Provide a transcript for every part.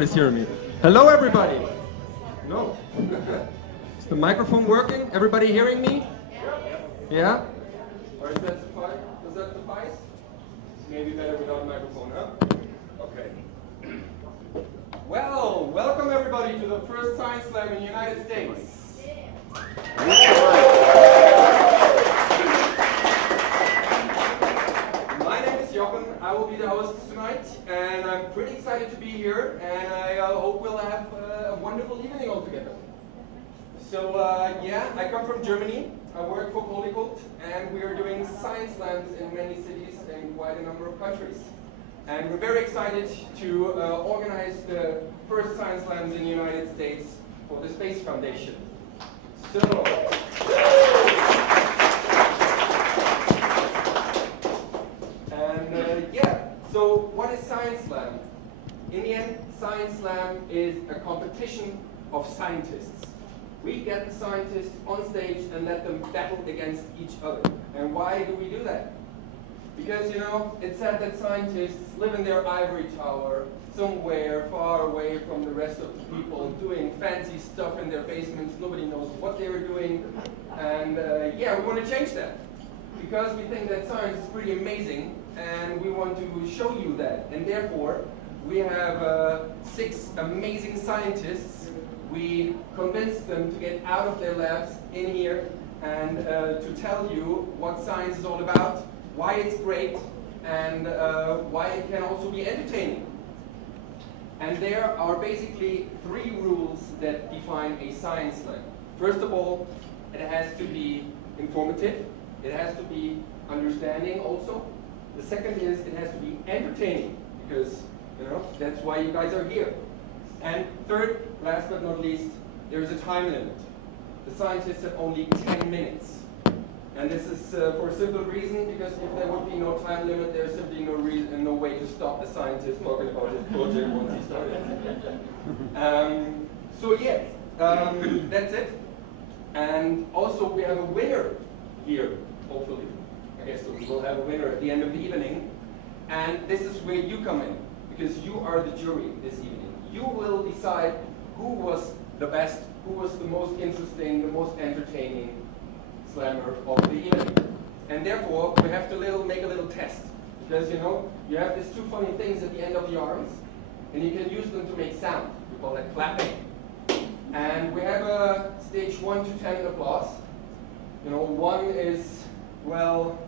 Is hearing me. Hello, everybody. No. Is the microphone working? Everybody hearing me? Yeah? Or is that suffice? Does that suffice? Maybe better without a microphone, huh? Okay. Well, welcome everybody to the first Science Lab in the United States. I will be the host tonight, and I'm pretty excited to be here, and I hope we'll have a wonderful evening all together. So, yeah, I come from Germany. I work for Polycult, and we are doing science labs in many cities and quite a number of countries. And we're very excited to organize the first science labs in the United States for the Space Foundation. So, so what is Science Slam? In the end, Science Slam is a competition of scientists. We get the scientists on stage and let them battle against each other. And why do we do that? Because, you know, it's said that scientists live in their ivory tower somewhere far away from the rest of the people, doing fancy stuff in their basements. Nobody knows what they were doing. And yeah, we want to change that. Because we think that science is pretty amazing, and we want to show you that. And therefore, we have 6 amazing scientists. We convinced them to get out of their labs in here and to tell you what science is all about, why it's great, and why it can also be entertaining. And there are basically 3 rules that define a science lab. First of all, it has to be informative. It has to be understanding also. The second is it has to be entertaining, because, you know, that's why you guys are here. And third, last but not least, there's a time limit. The scientists have only 10 minutes. And this is for a simple reason, because if there would be no time limit, there's simply no reason, no way to stop the scientist talking about his project once he started. So yeah, that's it. And also we have a winner here, hopefully. I guess so. We will have a winner at the end of the evening. And this is where you come in, because you are the jury this evening. You will decide who was the best, who was the most interesting, the most entertaining slammer of the evening. And therefore, we have to make a little test. Because, you know, you have these 2 funny things at the end of the arms, and you can use them to make sound. We call that clapping. And we have a stage 1 to 10 applause. You know, 1 is, well,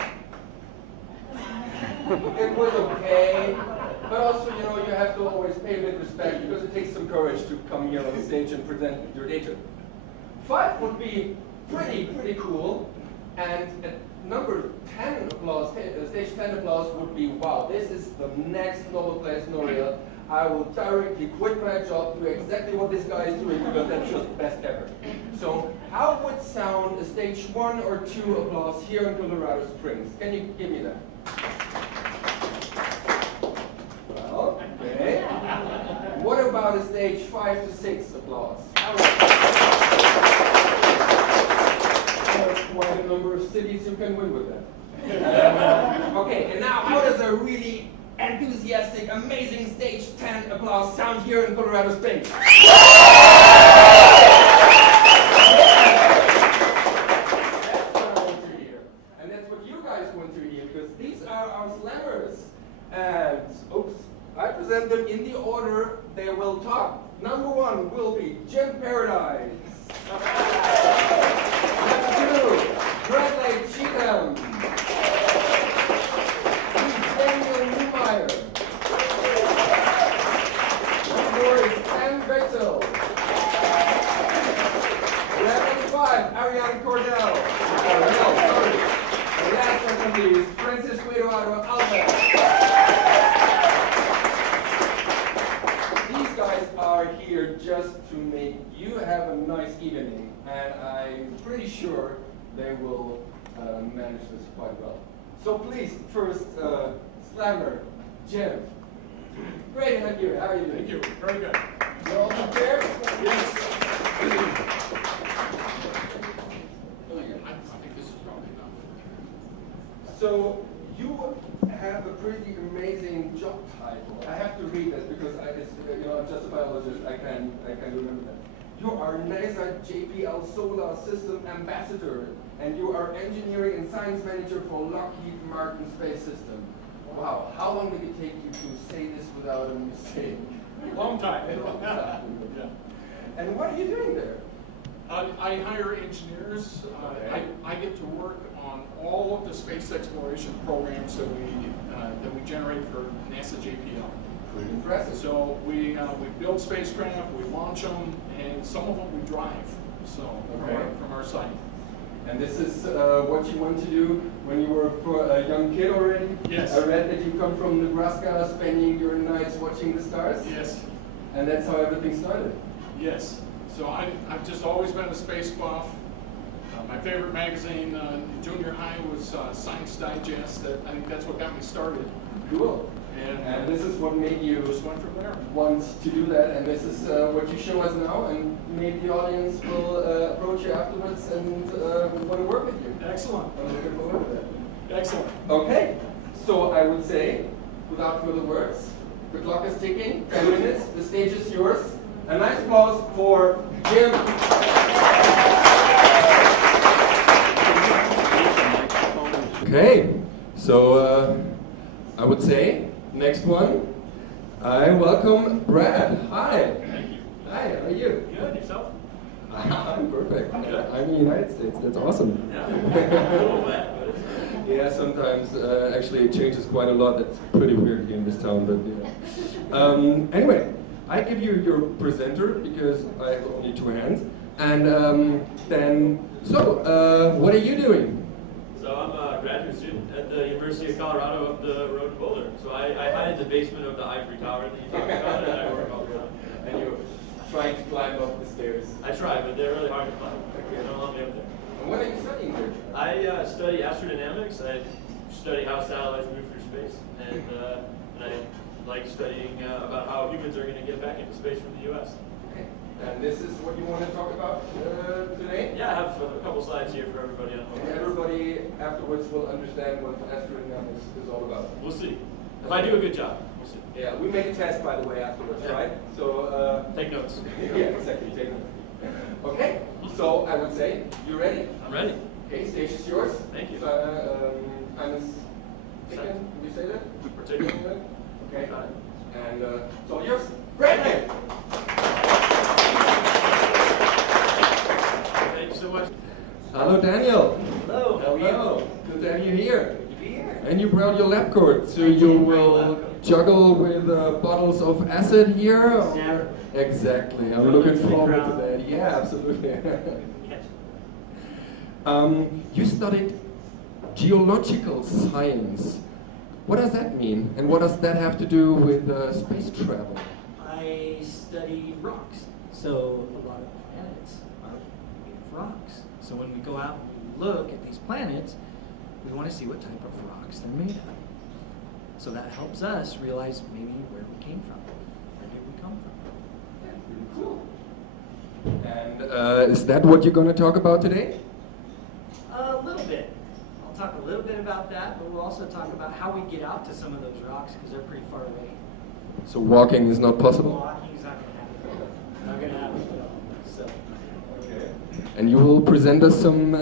it was okay, but also, you know, you have to always pay a bit of respect, because it takes some courage to come here on stage and present your data. 5 would be pretty cool, and at number 10 applause, stage 10 applause would be, wow, this is the next Nobel Prize laureate. I will directly quit my job, do exactly what this guy is doing, because that's just the best ever. So, how would sound a stage 1 or 2 applause here in Colorado Springs? Can you give me that? Well, okay. What about a stage 5 to 6 applause? There's quite a number of cities you can win with that. Okay, and now how does a really enthusiastic, amazing stage 10 applause sound here in Colorado Springs? And, oops, I present them in the order they will talk. Number 1 will be Jim Paradise. Number 2, Bradley Cheatham. Daniel Newmeyer. Number 4 is Ann Bechtel. Number 5, Ariane Cordell. No, sorry. And last but not least, Francisco Eduardo Alves. Are here just to make you have a nice evening, and I'm pretty sure they will manage this quite well. So please, first, slammer, Jim. Great to have you. How are you doing? Thank you. Very good. You all prepared? Yes. I think this is probably enough. So you have a pretty amazing job title. I have to read this because it's, you know, just about biologist. I can remember that. You are NASA JPL Solar System Ambassador, and you are Engineering and Science Manager for Lockheed Martin Space System. Wow, how long did it take you to say this without a mistake? Long time. Yeah. Yeah. And what are you doing there? I hire engineers. Okay. I get to work on all of the space exploration programs that we generate for NASA JPL. Pretty impressive. So we build spacecraft, we launch them, and some of them we drive. So from our site. And this is what you want to do when you were a young kid already? Yes. I read that you come from Nebraska, spending your nights watching the stars? Yes. And that's how everything started? Yes. So I've just always been a space buff. My favorite magazine in junior high was Science Digest. I think that's what got me started. Cool. And this is what made you Just went from there. want to do that, and this is what you show us now, and maybe the audience will approach you afterwards and want to work with you. Excellent. I'm looking forward to that. Excellent. Okay, so I would say, without further words, the clock is ticking, 10 minutes, the stage is yours. A nice applause for Jim. Okay, so I would say, next one, I welcome Brad. Hi. Thank you. Hi, how are you? Good. Yourself? I'm perfect. Good. I'm in the United States, that's awesome. Yeah. A little wet, but it's Yeah, sometimes actually it changes quite a lot. That's pretty weird here in this town, but yeah. Anyway, I give you your presenter because I have only two hands. And what are you doing? So I'm a graduate student at the University of Colorado up the road in Boulder. So I hide in the basement of the ivory tower that you talked about, and I work all the time. And you're trying to climb up the stairs. I try, but they're really hard to climb. They don't let me up there. And what are you studying here? I study astrodynamics. I study how satellites move through space, and I like studying about how humans are going to get back into space from the U.S. Okay. And this is what you want to talk about today? Yeah, I have a couple slides here for everybody on home. And everybody afterwards will understand what astrodynamics is all about. We'll see. If I do a good job, we'll see. Yeah, we make a test, by the way, afterwards, Yeah. right? So, Take notes. yeah, exactly. Take notes. Okay, so I would say, you ready? I'm ready. Okay, stage is yours. Thank you. Time is ticking. Can you say that? We're taking it. Okay. And so yours, Brandon. Thank you so much. Hello, Daniel. Hello. How are you? Good to have you here. Good to be here. And you brought your lab coat, so you will juggle with bottles of acid here? Or? Yeah. Exactly. I'm looking forward to that. Yeah, absolutely. Yes. You studied geological science. What does that mean? And what does that have to do with space travel? I study rocks. So a lot of planets are made of rocks. So when we go out and we look at these planets, we want to see what type of rocks they're made of. So that helps us realize maybe where we came from. Where did we come from? Yeah, pretty cool. And is that what you're going to talk about today? A little bit. I'll talk a little bit about that, but we'll also talk about how we get out to some of those rocks because they're pretty far away. So walking is not possible? Walking's not going to happen. Not going to happen at all. So. Okay. And you will present us some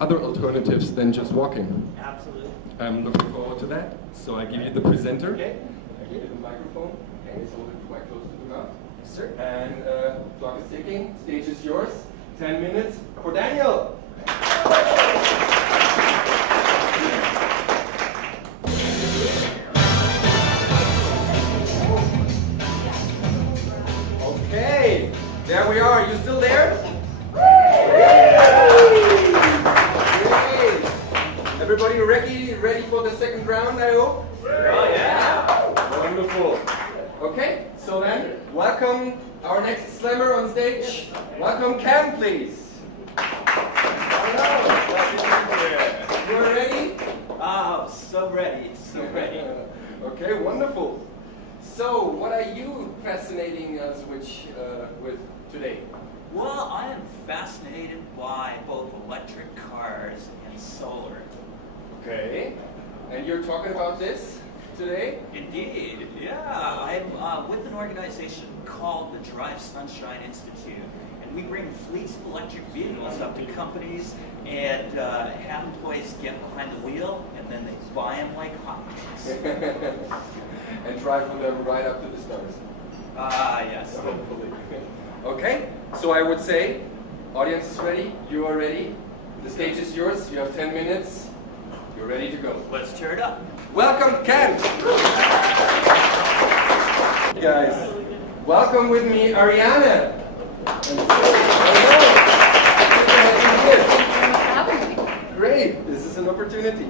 other alternatives than just walking. Absolutely. I'm looking forward to that. So I give you the presenter. Okay. I give you the microphone. Okay, it's hold it quite close to the mouth. Yes, sir. And clock is ticking. Stage is yours. 10 minutes for Daniel. Okay, there we are. You still there? Everybody ready for the second round, I hope? Oh, yeah. Wonderful. Okay, so then, welcome our next slammer on stage. Welcome Cam, please. You're ready? Oh, so ready, so ready. Okay, wonderful. So, what are you fascinating us with today? Well, I am fascinated by both electric cars and solar. Okay. And you're talking about this? today? Indeed, yeah. I'm with an organization called the Drive Sunshine Institute, and we bring fleets of electric vehicles up to companies and have employees get behind the wheel, and then they buy them like hotcakes. And drive with them right up to the stars. Yes. Hopefully. Okay, so I would say, audience is ready, you are ready, the stage is yours, you have 10 minutes, you're ready to go. Let's tear it up. Welcome, Ken! Guys, welcome with me, Ariana. Great, this is an opportunity.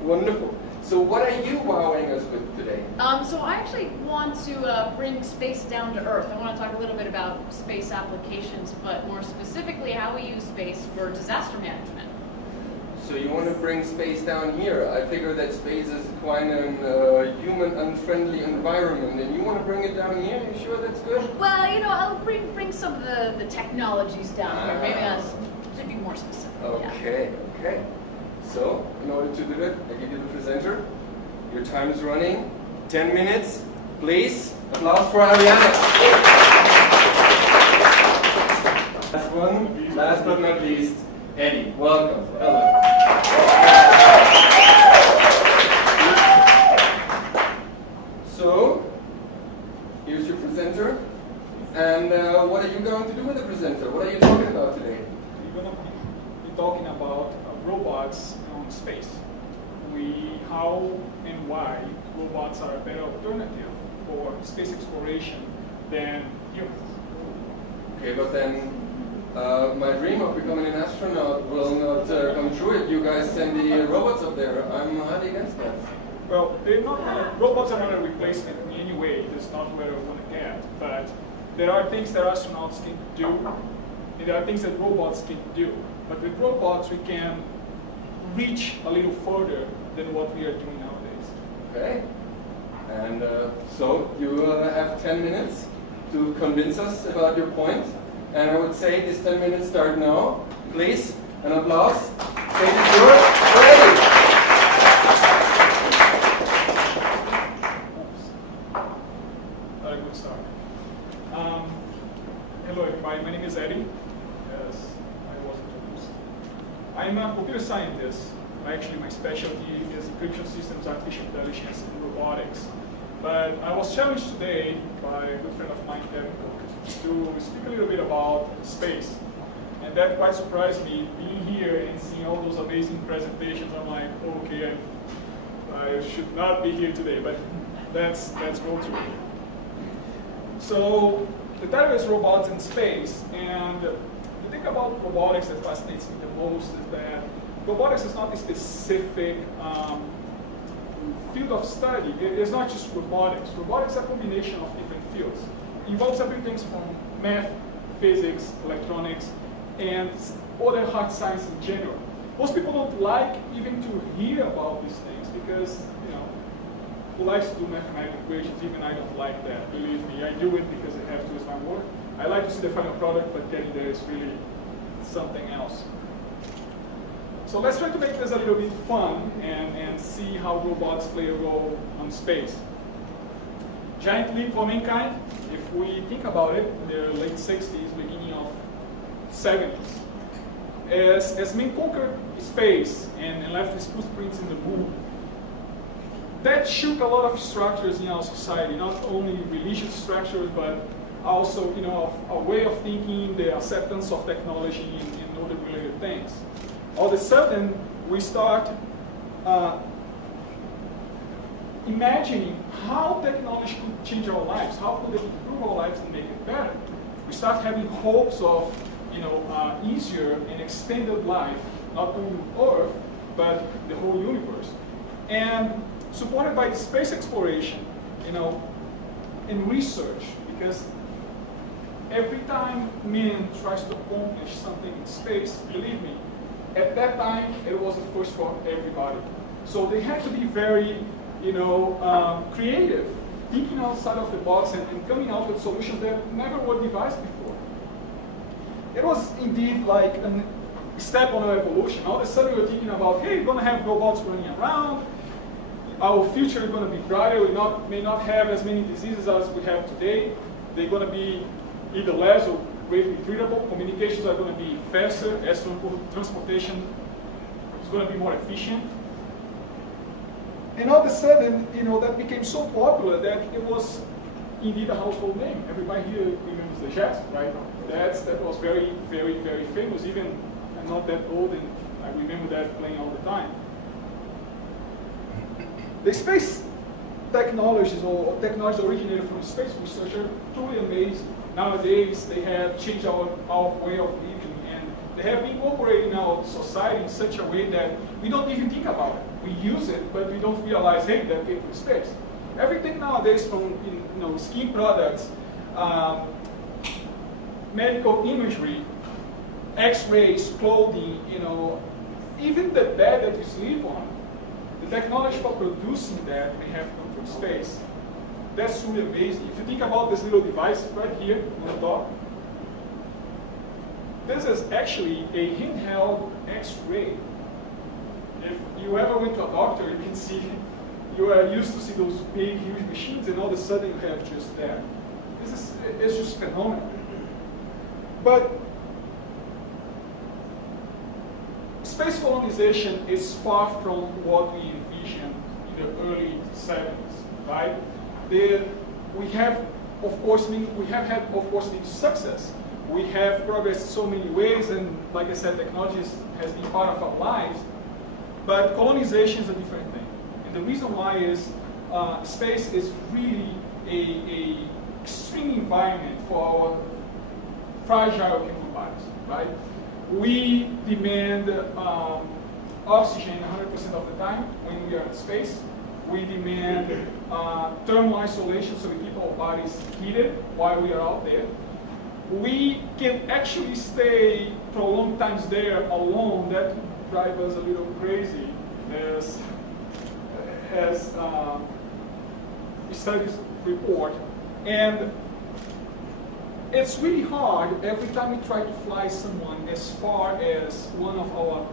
Wonderful. So what are you wowing us with today? So I actually want to bring space down to Earth. I want to talk a little bit about space applications, but more specifically how we use space for disaster management. So you want to bring space down here. I figure that space is quite an human unfriendly environment, and you want to bring it down here? You sure that's good? Well, you know, I'll bring some of the technologies down here. Maybe that's to be more specific. Okay, okay. So, in order to do it, I give you the presenter. Your time is running. 10 minutes. Please, applause for Ariana. Last one, last but not least, Eddie. Welcome. Hello. So, here's your presenter. And what are you going to do with the presenter? What are you talking about today? We're going to be talking about robots on space. How and why robots are a better alternative for space exploration than humans. Okay, but then my dream of becoming an astronaut will not come true if you guys send the robots up there. I'm highly against that. Well, robots are not a replacement in any way. That's not where I want to get. But there are things that astronauts can do, and there are things that robots can do. But with robots, we can reach a little further than what we are doing nowadays. Okay. And so you have 10 minutes to convince us about your point. And I would say these 10 minutes start now. Please, an applause. Stage is yours. Ready. Not a good start. Hello everybody, my name is Eddie, as I was introduced. I'm a computer scientist. Actually, my specialty is encryption systems, artificial intelligence, and robotics. But I was challenged today by a good friend of mine, Kevin, to speak a little bit about space. And that quite surprised me, being here and seeing all those amazing presentations. I'm like, okay, I should not be here today, but let's go through it. So the title is Robots in Space, and the thing about robotics that fascinates me the most is that robotics is not a specific field of study. It's not just robotics. Robotics is a combination of different fields. It involves everything from math, physics, electronics, and other hard science in general. Most people don't like even to hear about these things because, you know, who likes to do mathematical equations? Even I don't like that. Believe me, I do it because I have to as my work. I like to see the final product, but getting there is really something else. So let's try to make this a little bit fun and see how robots play a role on space. Giant leap for mankind, if we think about it, in the late 60s, beginning of 70s. As man conquered space and left his footprints in the moon, that shook a lot of structures in our society, not only religious structures, but also, you know, a way of thinking, the acceptance of technology and other related things. All of a sudden, we start imagining how technology could change our lives, how could it improve our lives and make it better. We start having hopes of, you know, easier and extended life, not only on Earth, but the whole universe. And supported by the space exploration, you know, and research, because every time man tries to accomplish something in space, believe me, at that time, it was the first for everybody. So they had to be very, you know, creative, thinking outside of the box and coming out with solutions that never were devised before. It was indeed like a step on our evolution. All of a sudden, we were thinking about, hey, we're going to have robots running around. Our future is going to be brighter. We may not have as many diseases as we have today. They're going to be either less or greatly treatable. Communications are going to be faster. As transportation is going to be more efficient. And all of a sudden, that became so popular that it was indeed a household name. Everybody here remembers the Jets, right? That was very, very, very famous. Even I'm not that old, and I remember that playing all the time. The space technologies or technologies originated from space research are truly amazing. Nowadays, they have changed our way of living, and they have been incorporating our society in such a way that we don't even think about it. We use it, but we don't realize, hey, that came from space. Everything nowadays, from skin products, medical imagery, X-rays, clothing, even the bed that you sleep on. The technology for producing that may have come from space. That's really amazing. If you think about this little device right here on the top, this is actually a handheld X-ray. If you ever went to a doctor, you can see, you are used to see those big, huge machines, and all of a sudden you have just that. It's just phenomenal. But space colonization is far from what we envisioned in the early 70s, right? We have, of course, had big success. We have progressed so many ways, and like I said, technology has been part of our lives. But colonization is a different thing. And the reason why is space is really an extreme environment for our fragile human bodies, right? We demand oxygen 100% of the time when we are in space. We demand thermal isolation, so we keep our bodies heated while we are out there. We can actually stay for long times there alone. That would drive us a little crazy, as studies report. And it's really hard every time we try to fly someone as far as one of our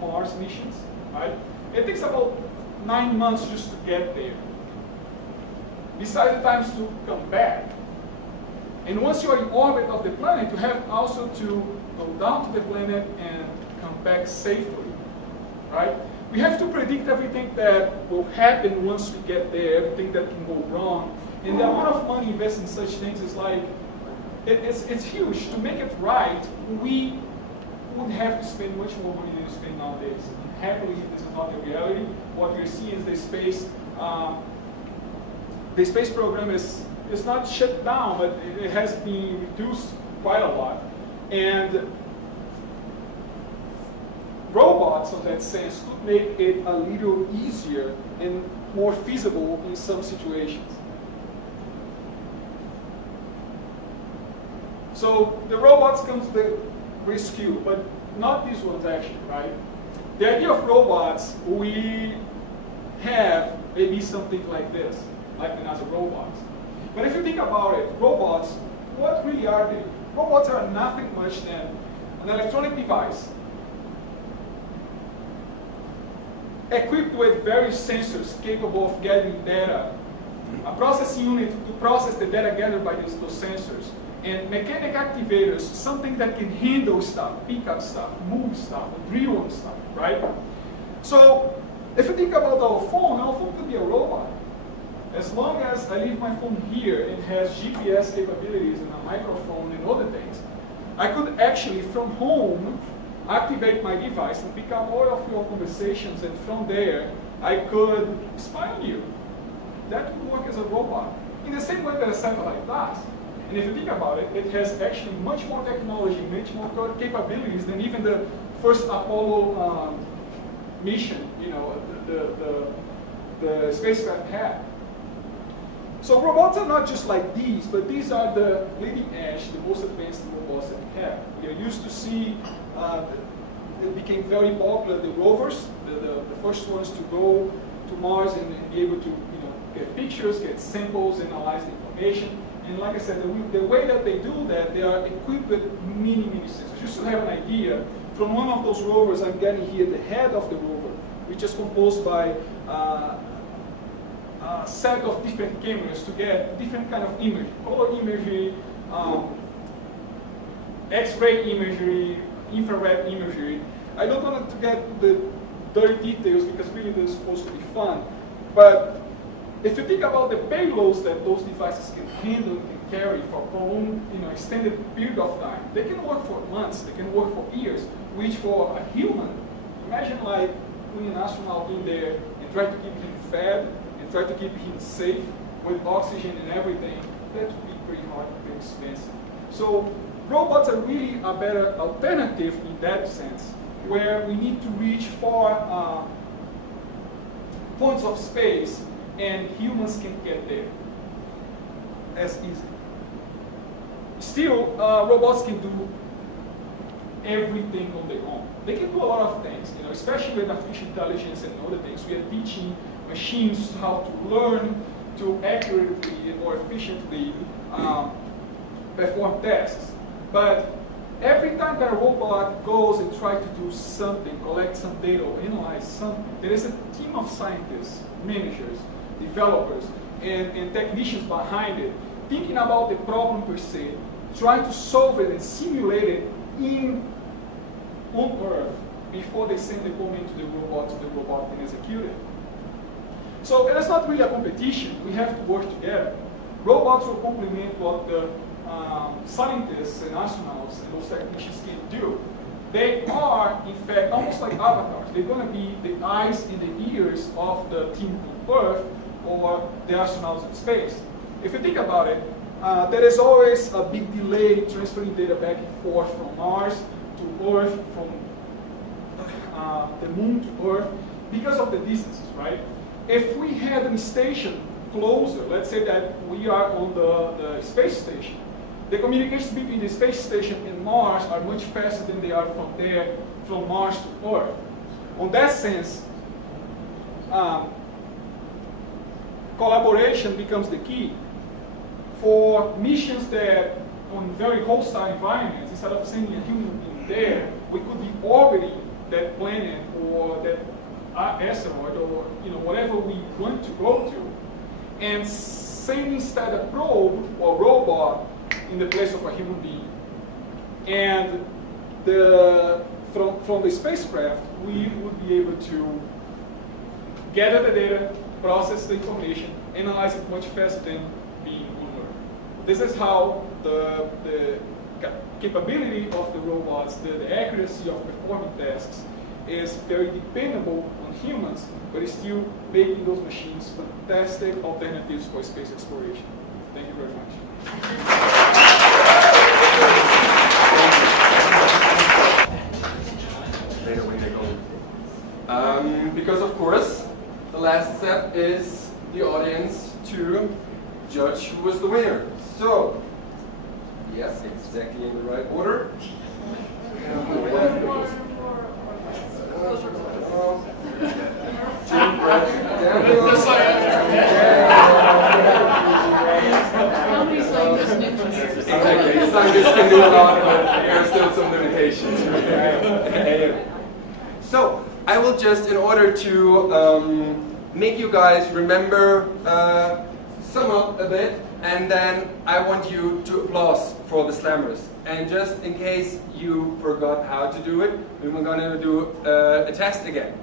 Mars missions, right? It takes about 9 months just to get there, besides the times to come back. And once you're in orbit of the planet, you have also to go down to the planet and come back safely, right? We have to predict everything that will happen once we get there, everything that can go wrong. And the amount of money invested in such things is like, it's huge. To make it right, we would have to spend much more money than we spend nowadays. Happily, this is not the reality. What we're seeing is the space program is not shut down, but it has been reduced quite a lot. And robots, in that sense, could make it a little easier and more feasible in some situations. So the robots come to the rescue, but not these ones actually, right? The idea of robots we have maybe something like this, like the NASA robots. But if you think about it, robots, what really are they? Robots are nothing much than an electronic device equipped with various sensors capable of gathering data, a processing unit to process the data gathered by those sensors, and mechanic activators, something that can handle stuff, pick up stuff, move stuff, drill on stuff, right? So if you think about our phone could be a robot. As long as I leave my phone here and has GPS capabilities and a microphone and other things, I could actually, from home, activate my device and pick up all of your conversations, and from there, I could spy on you. That would work as a robot, in the same way that a satellite does. And if you think about it, it has actually much more technology, much more capabilities than even the first Apollo mission, the spacecraft had. So robots are not just like these, but these are the leading edge, the most advanced robots that we have. We are used to see, it became very popular, the rovers, the first ones to go to Mars and be able to get pictures, get samples, analyze the information. And like I said, the way that they do that, they are equipped with many, many sensors. Just to have an idea, from one of those rovers, I'm getting here the head of the rover, which is composed by set of different cameras to get different kind of imagery, color imagery, X-ray imagery, infrared imagery. I don't want to get the dirty details because really they're supposed to be fun. But if you think about the payloads that those devices can handle and carry for prolonged, extended period of time, they can work for months, they can work for years, which for a human, imagine like putting an astronaut in there and try to keep him fed and try to keep him safe with oxygen and everything. That would be pretty hard, pretty expensive. So robots are really a better alternative in that sense, where we need to reach far points of space and humans can get there as easy. Still, robots can do everything on their own. They can do a lot of things, especially with artificial intelligence and other things. We are teaching machines how to learn to accurately or efficiently perform tasks. But every time that a robot goes and tries to do something, collect some data, or analyze something, there is a team of scientists, managers, developers, and technicians behind it, thinking about the problem per se, trying to solve it and simulate it on Earth before they send the command to the robot can execute it. So it is not really a competition. We have to work together. Robots will complement what the scientists and astronauts and those technicians can do. They are, in fact, almost like avatars. They're going to be the eyes and the ears of the team on Earth or the astronauts in space. If you think about it, there is always a big delay transferring data back and forth from Mars to Earth, from the Moon to Earth, because of the distances, right? If we had a station closer, let's say that we are on the space station, the communications between the space station and Mars are much faster than they are from Mars to Earth. On that sense, collaboration becomes the key. For missions that on very hostile environments, instead of sending a human being there, we could be orbiting that planet or that asteroid or whatever we want to go to, and send instead a probe or robot in the place of a human being. And from the spacecraft, we would be able to gather the data, process the information, analyze it much faster than being on Earth. This is how the capability of the robots, the accuracy of performing tasks is very dependable on humans, but it's still making those machines fantastic alternatives for space exploration. Thank you very much. Because of course, the last step is the audience to judge who was the winner. So, yes, exactly in the right order. Exactly, scientists can do a lot, but there are still some limitations. So, I will just, in order to make you guys remember, sum up a bit, and then I want you to applause for the slammers. And just in case you forgot how to do it, we were going to do a test again.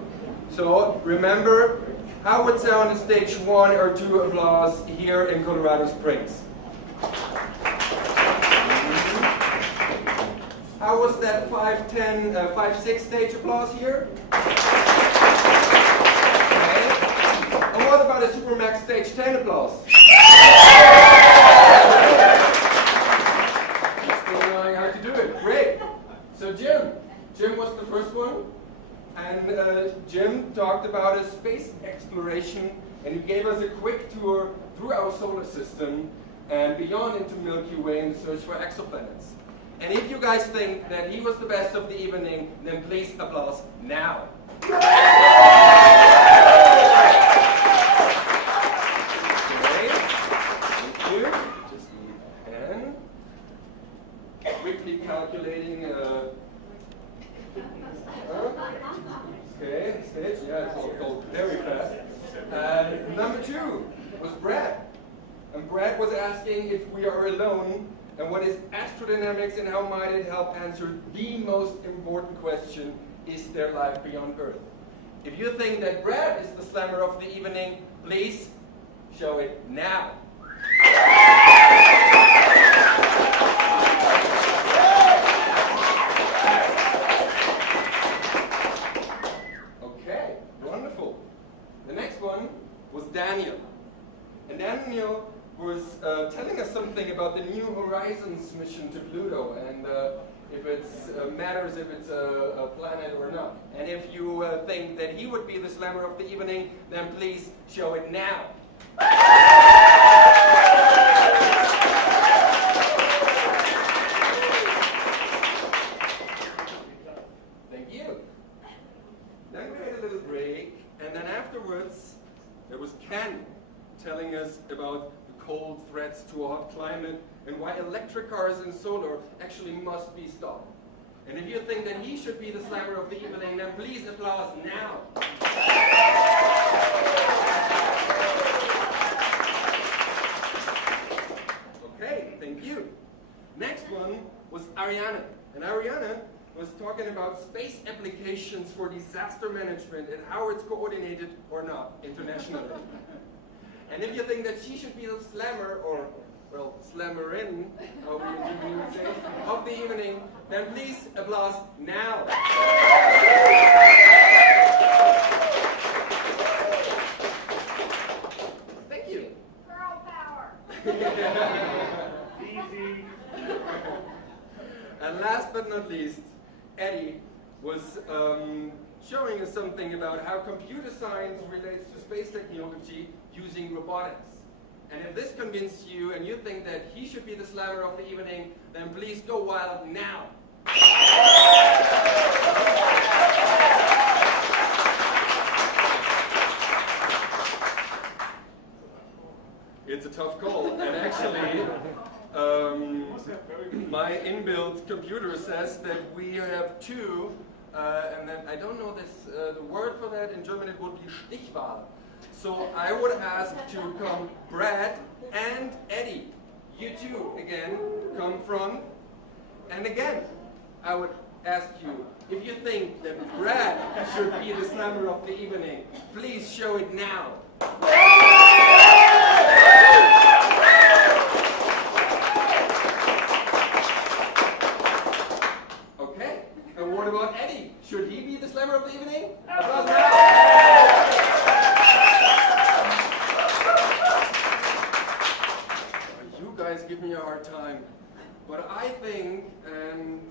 So remember how it would sound in stage 1 or 2 applause here in Colorado Springs. How was that 5, 10, 5, 6 stage applause here? Okay. And what about a Supermax stage 10 applause? Still knowing how to do it. Great. So Jim was the first one. And Jim talked about his space exploration, and he gave us a quick tour through our solar system and beyond into Milky Way in the search for exoplanets. And if you guys think that he was the best of the evening, then please applause now. Okay, thank you. Just need a pen. Quickly calculating. Okay, stage. Yeah, it's all very fast. Number 2 was Brad. And Brad was asking if we are alone and what is astrodynamics and how might it help answer the most important question, is there life beyond Earth? If you think that Brad is the slammer of the evening, please show it now. Okay, wonderful. The next one was Daniel. And Daniel was telling us something about the New Horizons mission to Pluto, and if it matters if it's a planet or not. And if you think that he would be the slammer of the evening, then please show it now. Thank you. Then we had a little break, and then afterwards there was Ken telling us about the cold threats to a hot climate and why electric cars and solar actually must be stopped. And if you think that he should be the slammer of the evening, then please applause now. Okay, thank you. Next one was Ariana. And Ariana was talking about space applications for disaster management and how it's coordinated or not internationally. And if you think that she should be the slammer, or, well, slammerin, however you would say, of the evening, then please applause now. Thank you. Girl power. Easy. And last but not least, Eddie was showing us something about how computer science relates to space technology using robotics. And if this convinced you and you think that he should be the slammer of the evening, then please go wild now. It's a tough call, and actually, my inbuilt computer says that we have 2, and then I don't know this, the word for that in German it would be Stichwahl. So I would ask to come Brad and Eddie. You two, again, come front. And again, I would ask you, if you think that Brad should be the slammer of the evening, please show it now. Okay, and what about Eddie? Should he be the slammer of the evening? Applause now. You guys give me a hard time, but I think, and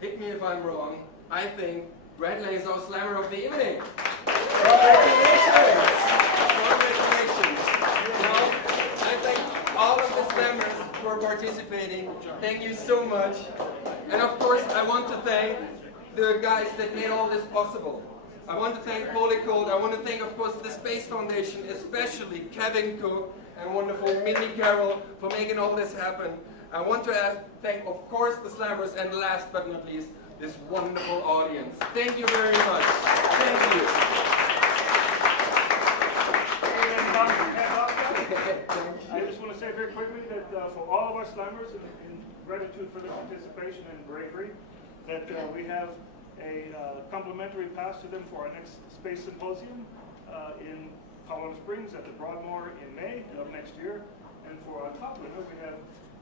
hit me if I'm wrong, I think Bradley is our slammer of the evening. Congratulations! Congratulations! Now, I thank all of the slammers for participating. Thank you so much. And of course, I want to thank the guys that made all this possible. I want to thank Polycode. I want to thank, of course, the Space Foundation, especially Kevin Cook and wonderful Mindy Carroll for making all this happen. I want to thank, of course, the slammers, and last but not least, this wonderful audience. Thank you very much. Thank you. I just want to say very quickly that for all of our slammers, in gratitude for their participation and bravery, that we have a complimentary pass to them for our next space symposium in Colorado Springs at the Broadmoor in May of next year. And for our top winner, we have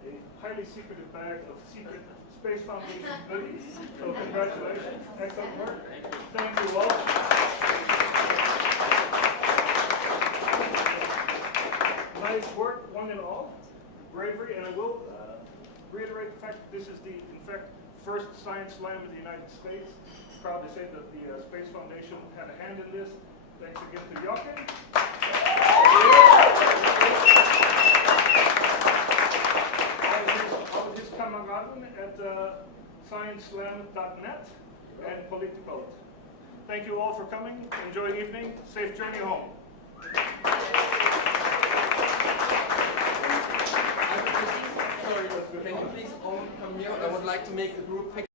a highly secretive bag of secret Space Foundation goodies. So congratulations. Excellent work. Thank you all. Nice work, one and all. Bravery, and I will reiterate the fact that this is the, in fact, first science slam in the United States. Proud to say that the Space Foundation had a hand in this. Thanks again to Jochen. All of his camaraden at scienceslam.net and Political. Thank you all for coming. Enjoy the evening. Safe journey home. Sorry, can you please all come here? I would like to make a group picture.